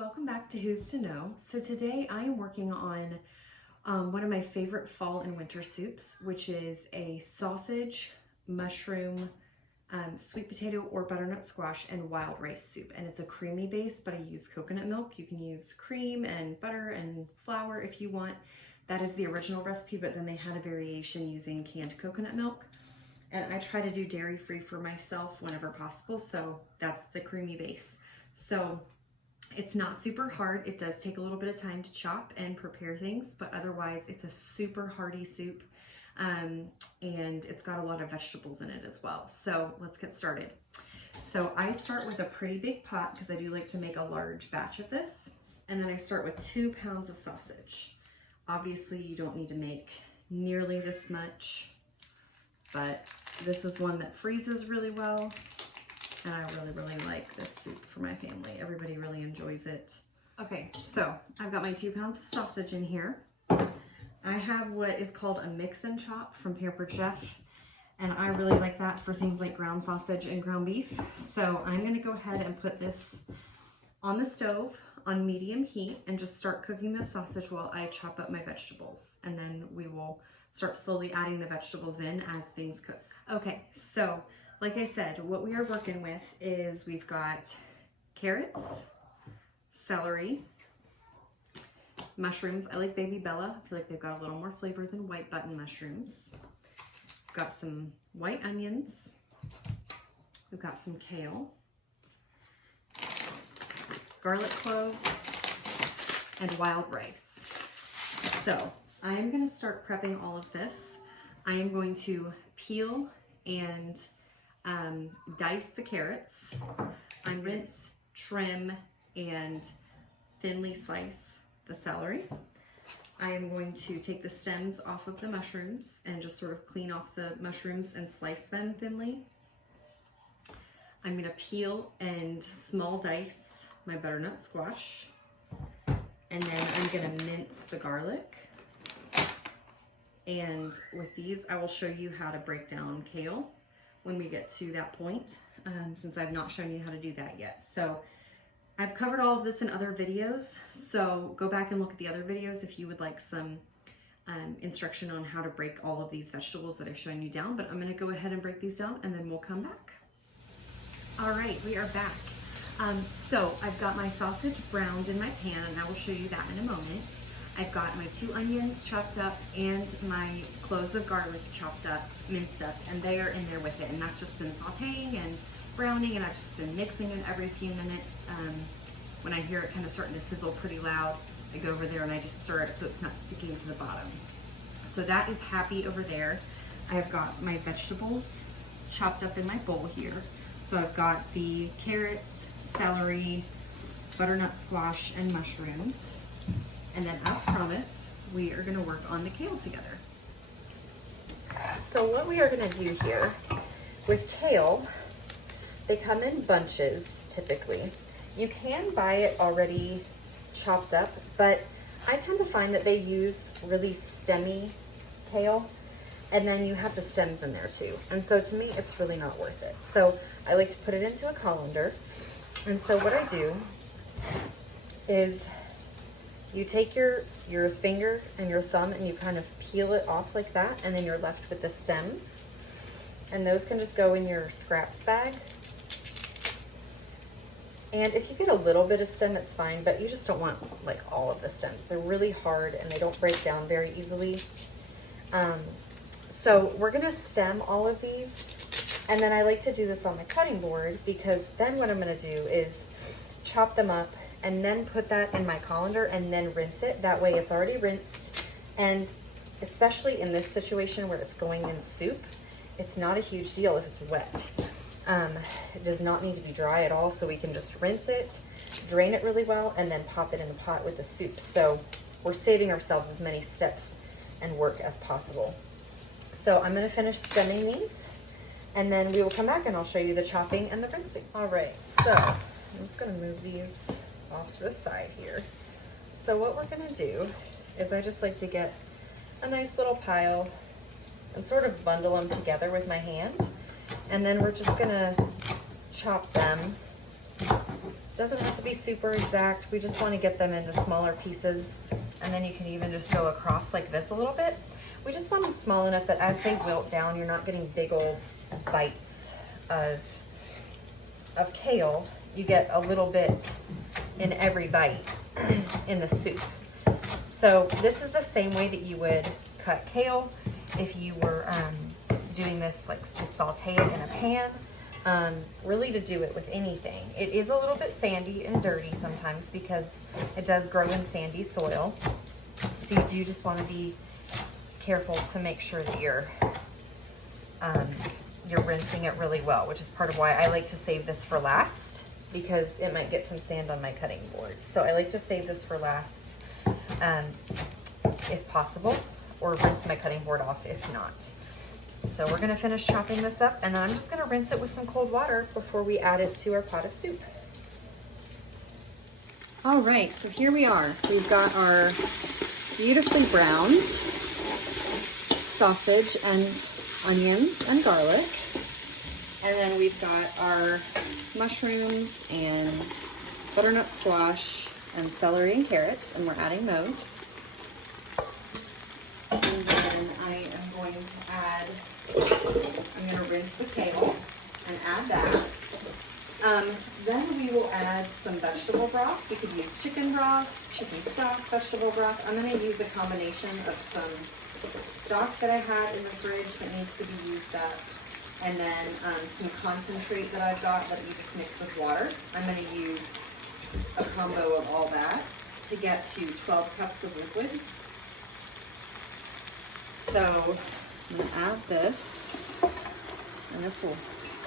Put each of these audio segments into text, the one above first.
Welcome back to Who's to Know. So today I am working on one of my favorite fall and winter soups, which is a sausage, mushroom, sweet potato or butternut squash and wild rice soup. And it's a creamy base, but I use coconut milk. You can use cream and butter and flour if you want. That is the original recipe, but then they had a variation using canned coconut milk. And I try to do dairy-free for myself whenever possible, so that's the creamy base. So it's not super hard. It does take a little bit of time to chop and prepare things, but otherwise it's a super hearty soup, and it's got a lot of vegetables in it as well. So let's get started. So I start with a pretty big pot because I do like to make a large batch of this, and then I start with 2 pounds of sausage. Obviously you don't need to make nearly this much, but this is one that freezes really well. And I really like this soup for my family. Everybody really enjoys it. Okay, so I've got my 2 pounds of sausage in here. I have what is called a mix and chop from Pampered Chef, and I really like that for things like ground sausage and ground beef. So I'm gonna go ahead and put this on the stove on medium heat and just start cooking the sausage while I chop up my vegetables. And then we will start slowly adding the vegetables in as things cook. Okay, so like I said, what we are working with is we've got carrots, celery, mushrooms. I like Baby Bella. I feel like they've got a little more flavor than white button mushrooms. We've got some white onions. We've got some kale, garlic cloves, and wild rice. So I'm gonna start prepping all of this. I am going to peel and dice the carrots. I rinse, trim, and thinly slice the celery. I am going to take the stems off of the mushrooms and just sort of clean off the mushrooms and slice them thinly. I'm going to peel and small dice my butternut squash. And then I'm going to mince the garlic. And with these, I will show you how to break down kale when we get to that point, since I've not shown you how to do that yet. So I've covered all of this in other videos, so go back and look at the other videos if you would like some instruction on how to break all of these vegetables that I've shown you down, but I'm gonna go ahead and break these down and then we'll come back. All right, we are back. So I've got my sausage browned in my pan, and I will show you that in a moment. I've got my 2 onions chopped up and my cloves of garlic chopped up, minced up, and they are in there with it. And that's just been sauteing and browning, and I've just been mixing it every few minutes. When I hear it kind of starting to sizzle pretty loud, I go over there and I just stir it so it's not sticking to the bottom. So that is happy over there. I've got my vegetables chopped up in my bowl here. So I've got the carrots, celery, butternut squash, and mushrooms. And then, as promised, we are gonna work on the kale together. So what we are gonna do here with kale, they come in bunches typically. You can buy it already chopped up, but I tend to find that they use really stemmy kale, and then you have the stems in there too. And so to me, it's really not worth it. So I like to put it into a colander. And so what I do is you take your finger and your thumb and you kind of peel it off like that, and then you're left with the stems. And those can just go in your scraps bag. And if you get a little bit of stem, it's fine, but you just don't want like all of the stems. They're really hard and they don't break down very easily. So we're gonna stem all of these. And then I like to do this on the cutting board, because then what I'm gonna do is chop them up and then put that in my colander and then rinse it. That way it's already rinsed. And especially in this situation where it's going in soup, it's not a huge deal if it's wet. It does not need to be dry at all, so we can just rinse it, drain it really well, and then pop it in the pot with the soup. So we're saving ourselves as many steps and work as possible. So I'm gonna finish stemming these, and then we will come back and I'll show you the chopping and the rinsing. All right, so I'm just gonna move these off to the side here. So what we're gonna do is I just like to get a nice little pile and sort of bundle them together with my hand. And then we're just gonna chop them Doesn't have to be super exact. We just want to get them into smaller pieces, and then you can even just go across like this a little bit. We just want them small enough that as they wilt down, you're not getting big old bites of kale. You get a little bit in every bite in the soup. So this is the same way that you would cut kale if you were doing this, like to saute it in a pan. Really to do it with anything. It is a little bit sandy and dirty sometimes because it does grow in sandy soil. So you do just want to be careful to make sure that you're rinsing it really well, which is part of why I like to save this for last, because it might get some sand on my cutting board. So I like to save this for last if possible, or rinse my cutting board off if not. So we're gonna finish chopping this up, and then I'm just gonna rinse it with some cold water before we add it to our pot of soup. All right, so here we are. We've got our beautifully browned sausage and onions and garlic. And then we've got our mushrooms and butternut squash and celery and carrots, and we're adding those. And then I'm going to rinse the kale and add that. Then we will add some vegetable broth. You could use chicken broth, chicken stock, vegetable broth. I'm going to use a combination of some stock that I had in the fridge that needs to be used up, and then some concentrate that I've got that you just mix with water. I'm going to use a combo of all that to get to 12 cups of liquid. So I'm going to add this, and this will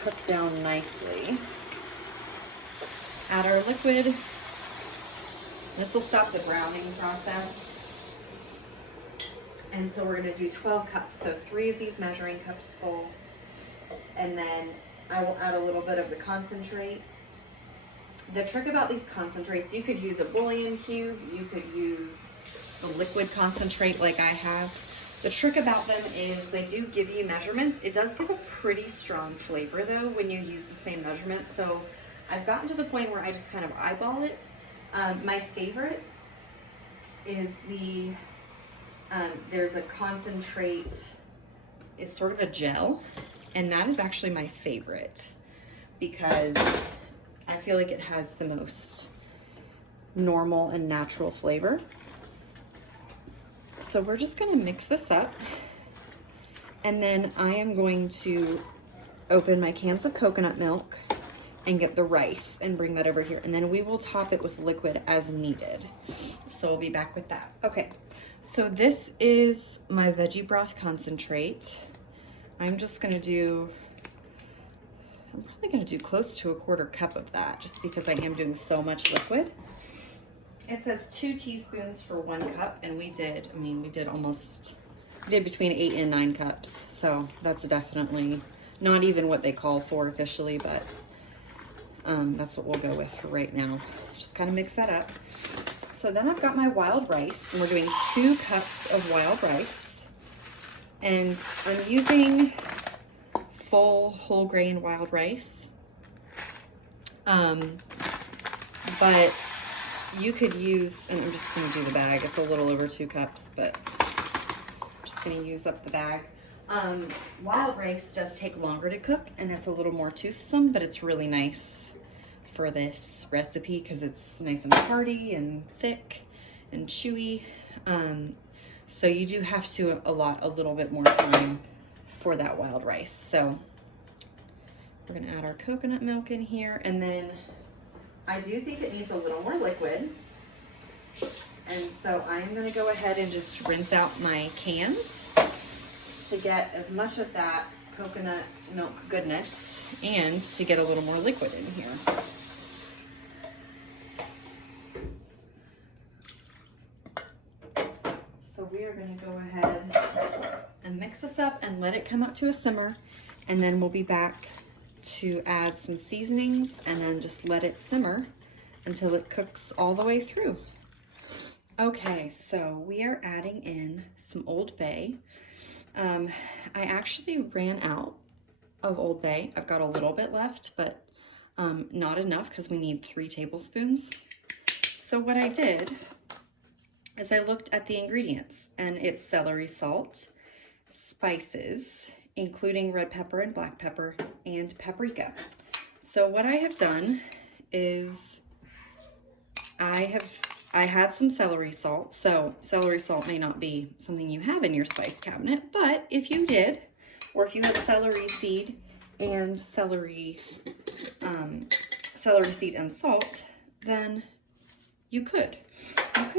cook down nicely. Add our liquid. This will stop the browning process. And so we're going to do 12 cups, so 3 of these measuring cups full. And then I will add a little bit of the concentrate. The trick about these concentrates, you could use a bouillon cube, you could use the liquid concentrate like I have. The trick about them is they do give you measurements. It does give a pretty strong flavor though when you use the same measurement. So I've gotten to the point where I just kind of eyeball it. My favorite is there's a concentrate, it's sort of a gel, and that is actually my favorite because I feel like it has the most normal and natural flavor. So we're just gonna mix this up, and then I am going to open my cans of coconut milk and get the rice and bring that over here, and then we will top it with liquid as needed. So we'll be back with that. Okay, so this is my veggie broth concentrate. I'm probably gonna do close to a 1/4 cup of that just because I am doing so much liquid. It says 2 teaspoons for 1 cup, and we did between 8 and 9 cups. So that's definitely not even what they call for officially, but that's what we'll go with for right now. Just kind of mix that up. So then I've got my wild rice, and we're doing 2 cups of wild rice. And I'm using full whole grain wild rice. But you could use, and I'm just gonna do the bag. It's a little over 2 cups, but I'm just gonna use up the bag. Wild rice does take longer to cook, and it's a little more toothsome, but it's really nice for this recipe because it's nice and hearty and thick and chewy. So you do have to allot a little bit more time for that wild rice. So we're gonna add our coconut milk in here, and then I do think it needs a little more liquid. And so I'm gonna go ahead and just rinse out my cans to get as much of that coconut milk goodness and to get a little more liquid in here. So we are gonna go ahead and mix this up and let it come up to a simmer, and then we'll be back to add some seasonings and then just let it simmer until it cooks all the way through. Okay, so we are adding in some Old Bay. I actually ran out of Old Bay. I've got a little bit left, but not enough because we need 3 tablespoons. So what I did is I looked at the ingredients, and it's celery salt, spices, including red pepper and black pepper, and paprika. So what I have done is I had some celery salt. So celery salt may not be something you have in your spice cabinet, but if you did, or if you had celery seed and celery seed and salt, then you could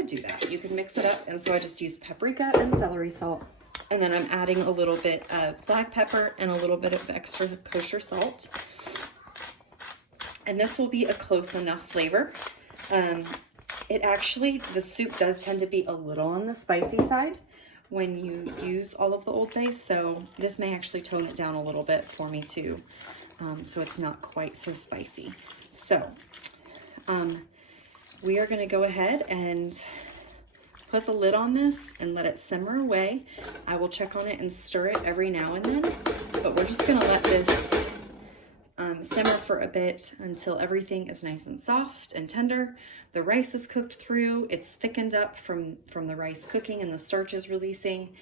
do that. You could mix it up. And so I just used paprika and celery salt. And then I'm adding a little bit of black pepper and a little bit of extra kosher salt. And this will be a close enough flavor. The soup does tend to be a little on the spicy side when you use all of the Old Bay. So this may actually tone it down a little bit for me too. So it's not quite so spicy. So we are going to go ahead and put the lid on this and let it simmer away. I will check on it and stir it every now and then, but we're just going to let this simmer for a bit until everything is nice and soft and tender. The rice is cooked through. It's thickened up from the rice cooking, and the starch is releasing.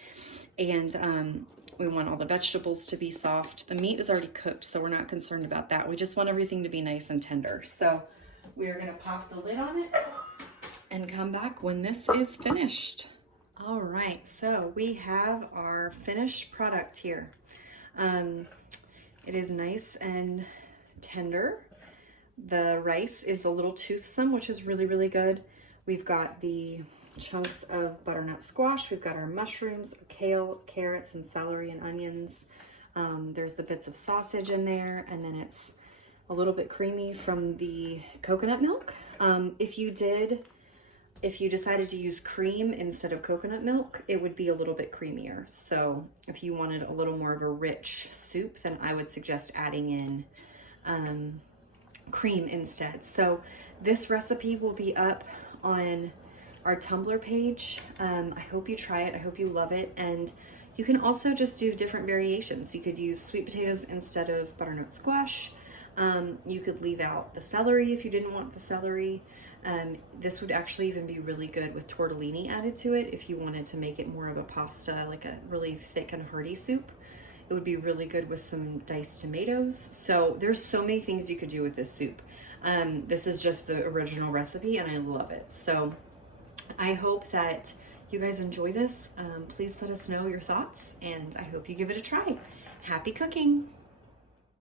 And we want all the vegetables to be soft. The meat is already cooked, so we're not concerned about that. We just want everything to be nice and tender. So we are going to pop the lid on it and come back when this is finished. All right, so we have our finished product here. It is nice and tender. The rice is a little toothsome, which is really, really good. We've got the chunks of butternut squash. We've got our mushrooms, kale, carrots, and celery and onions. There's the bits of sausage in there, and then it's a little bit creamy from the coconut milk. If you decided to use cream instead of coconut milk, it would be a little bit creamier. So if you wanted a little more of a rich soup, then I would suggest adding in cream instead. So this recipe will be up on our Tumblr page. I hope you try it. I hope you love it. And you can also just do different variations. You could use sweet potatoes instead of butternut squash. You could leave out the celery if you didn't want the celery. This would actually even be really good with tortellini added to it if you wanted to make it more of a pasta, like a really thick and hearty soup. It would be really good with some diced tomatoes. So there's so many things you could do with this soup. This is just the original recipe, and I love it. So I hope that you guys enjoy this. Please let us know your thoughts, and I hope you give it a try. Happy cooking!